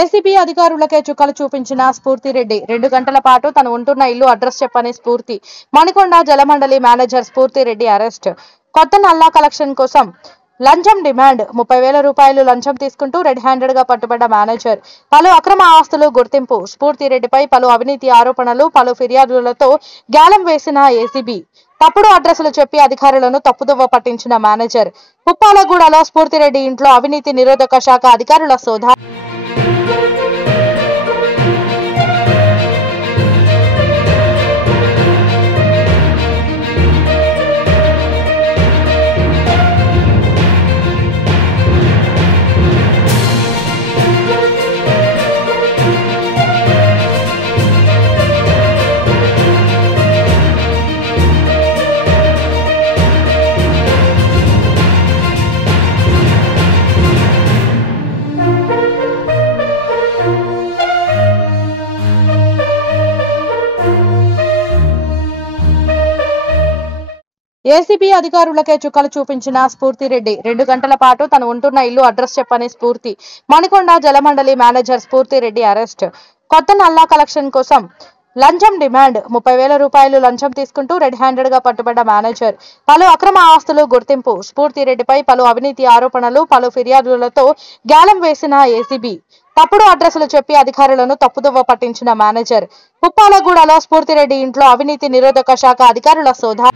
ACB అధికారులకే చుక్కలు చూపించిన స్ఫూర్తిరెడ్డి 2 గంటల పాటు తను ఉంటున్న ఇల్లు అడ్రస్ చెప్పని స్ఫూర్తి మణికొండ జలమండలి మేనేజర్ స్ఫూర్తిరెడ్డి అరెస్ట్. కొత్త నల్లా కలెక్షన్ కోసం లంచం డిమాండ్ 30,000 రూపాయలు లంచం తీసుకుంటూ రెడ్ హ్యాండెడ్ గా పట్టుబడ్డ మేనేజర్. పలు అక్రమ ఆస్తులు గుర్తింపు. స్ఫూర్తిరెడ్డిపై పలు అవినీతి ఆరోపణలు, పలు ఫిర్యాదులతో గ్యాలం వేసిన ఏసీబీ. తప్పుడు అడ్రస్లు చెప్పి అధికారులను తప్పుదోవ పట్టించిన మేనేజర్. పుప్పాలగూడలో స్ఫూర్తిరెడ్డి ఇంట్లో అవినీతి నిరోధక శాఖ అధికారుల సోదా. ఏసీబీ అధికారులకే చుక్కలు చూపించిన స్ఫూర్తిరెడ్డి 2 గంటల పాటు తను ఉంటున్న ఇల్లు అడ్రస్ చెప్పని స్ఫూర్తి మణికొండ జలమండలి మేనేజర్ స్ఫూర్తిరెడ్డి అరెస్ట్. కొత్త నల్లా కలెక్షన్ కోసం లంచం డిమాండ్ 30,000 రూపాయలు లంచం తీసుకుంటూ రెడ్ హ్యాండెడ్ గా పట్టుబడ్డ మేనేజర్. పలు అక్రమ ఆస్తులు గుర్తింపు. స్ఫూర్తిరెడ్డిపై పలు అవినీతి ఆరోపణలు, పలు ఫిర్యాదులతో గ్యాలం వేసిన ఏసీబీ. తప్పుడు అడ్రస్లు చెప్పి అధికారులను తప్పుదోవ పట్టించిన మేనేజర్. పుప్పాలగూడలో స్ఫూర్తిరెడ్డి ఇంట్లో అవినీతి నిరోధక శాఖ అధికారుల సోదా.